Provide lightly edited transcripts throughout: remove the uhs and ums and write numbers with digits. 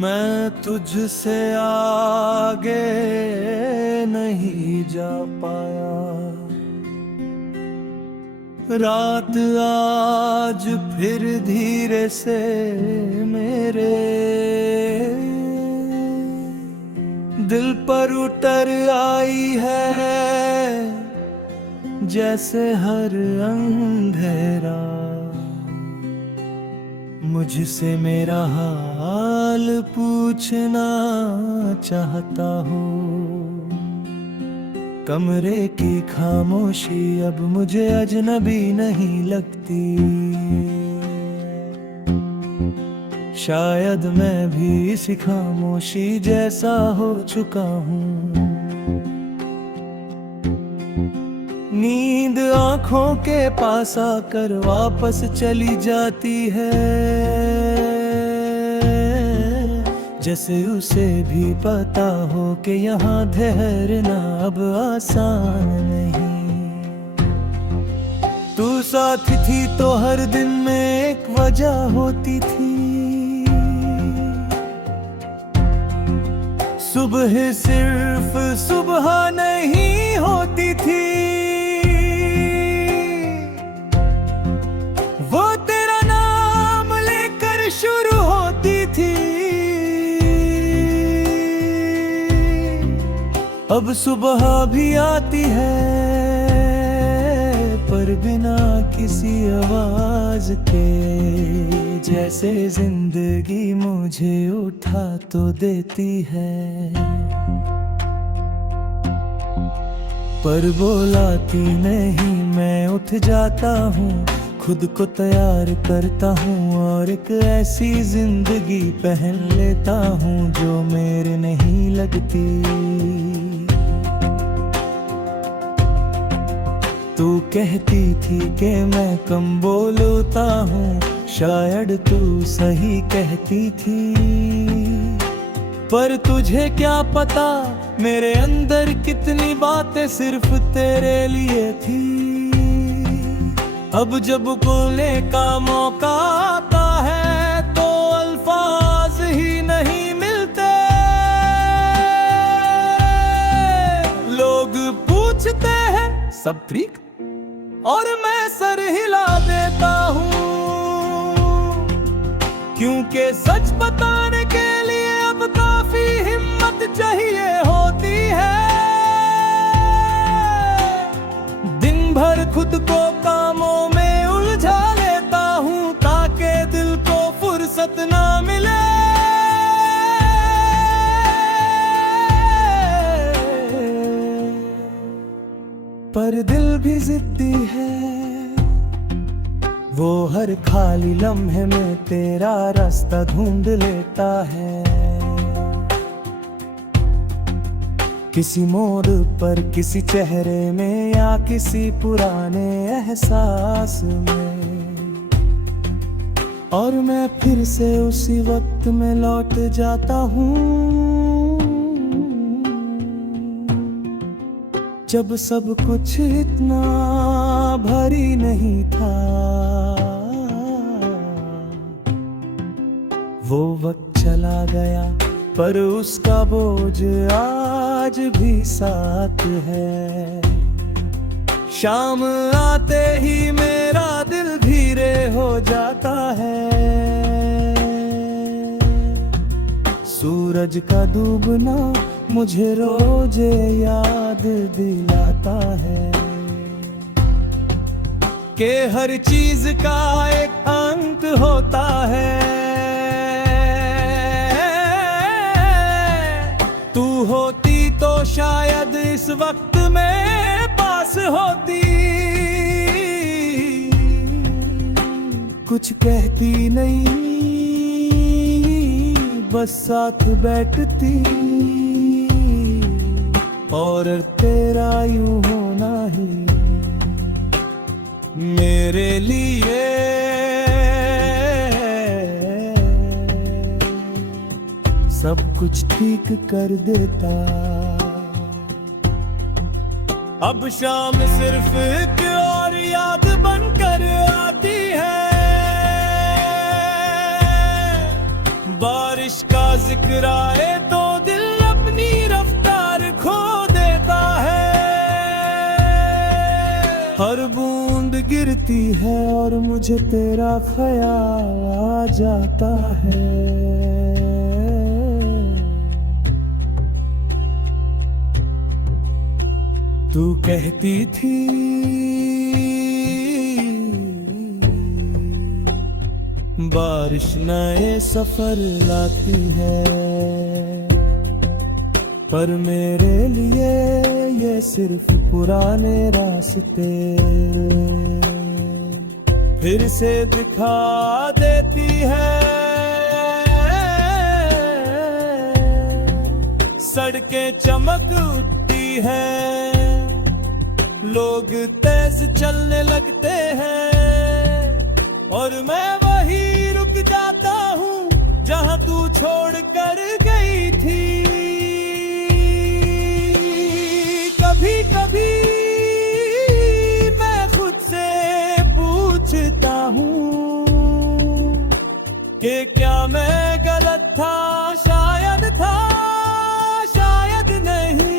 मैं तुझसे आगे नहीं जा पाया। रात आज फिर धीरे से मेरे दिल पर उतर आई है, जैसे हर अंधेरा मुझसे मेरा हाल पूछना चाहता हो। कमरे की खामोशी अब मुझे अजनबी नहीं लगती। शायद मैं भी इसी खामोशी जैसा हो चुका हूँ। नींद आँखों के पास आकर वापस चली जाती है, जैसे उसे भी पता हो कि यहाँ ठहरना अब आसान नहीं। तू साथ थी तो हर दिन में एक वजह होती थी। सुबह सिर्फ सुबह नहीं होती थी, वो तेरा नाम लेकर शुरू होती थी। अब सुबह भी आती है पर बिना किसी आवाज के, जैसे जिंदगी मुझे उठा तो देती है पर बुलाती नहीं। मैं उठ जाता हूँ, खुद को तैयार करता हूँ और एक ऐसी जिंदगी पहन लेता हूँ जो मेरे नहीं लगती। तू कहती थी कि मैं कम बोलता हूँ, शायद तू सही कहती थी, पर तुझे क्या पता मेरे अंदर कितनी बातें सिर्फ तेरे लिए थी। अब जब बोलने का मौका आता है तो अल्फाज ही नहीं मिलते। लोग पूछते हैं सब ठीक और मैं सर हिला देता हूँ, क्योंकि सच बताने के लिए अब काफी हिम्मत चाहिए होती है। दिन भर खुद को कामों में उलझा लेता हूँ ताकि दिल को फुर्सत ना मिले। पर दिल भी जिद्दी है, वो हर खाली लम्हे में तेरा रास्ता ढूंढ लेता है। किसी मोड़ पर, किसी चेहरे में या किसी पुराने एहसास में, और मैं फिर से उसी वक्त में लौट जाता हूँ जब सब कुछ इतना भारी नहीं था। वो वक्त चला गया पर उसका बोझ आज भी साथ है। शाम आते ही मेरा दिल धीरे हो जाता है। सूरज का डूबना मुझे रोज याद दिलाता है कि हर चीज का एक अंत होता है। तू होती तो शायद इस वक्त में पास होती, कुछ कहती नहीं बस साथ बैठती, और तेरा यूं होना ही मेरे लिए सब कुछ ठीक कर देता। अब शाम सिर्फ एक और याद बनकर आती है, बारिश का जिक्र आए तो दिल अपनी रफ्तार खो देता है। हर बूंद गिरती है और मुझे तेरा ख्याल आ जाता है। तू कहती थी बारिश नए सफर लाती है, पर मेरे लिए ये सिर्फ पुराने रास्ते फिर से दिखा देती है। सड़कें चमक उठती है, लोग तेज चलने लगते हैं, और मैं वहीं रुक जाता हूँ जहाँ तू छोड़ कर गई थी। कभी कभी मैं खुद से पूछता हूँ कि क्या मैं गलत था, शायद था, शायद नहीं,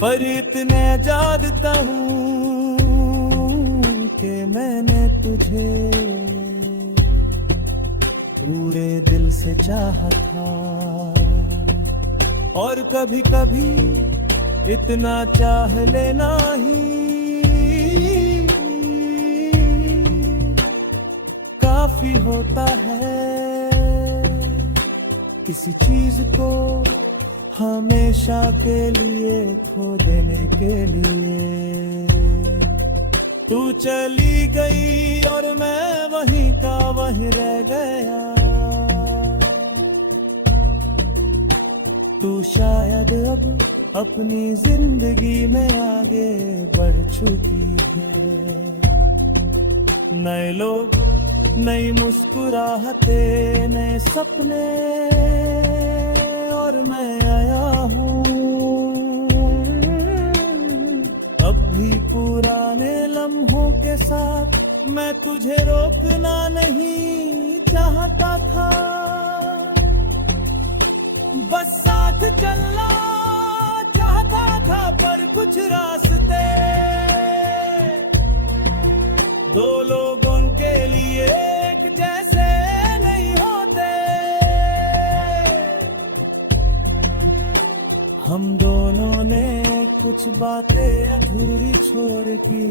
पर इतने जानता हूँ कि मैंने तुझे पूरे दिल से चाहा था। और कभी कभी इतना चाह लेना ही काफी होता है, किसी चीज को हमेशा के लिए खो देने के लिए। तू चली गई और मैं वहीं का वहीं रह गया। तू शायद अब अपनी जिंदगी में आगे बढ़ चुकी है। नए लोग, नई मुस्कुराहटे, नए सपने, और मैं आया हूँ। अब भी पुराने लम्हों के साथ मैं तुझे रोकना नहीं चाहता था, बस साथ चलना चाहता था। पर कुछ रास्ते दो लोगों के लिए एक जैसे नहीं होते। हम दोनों ने कुछ बातें अधूरी छोड़ की।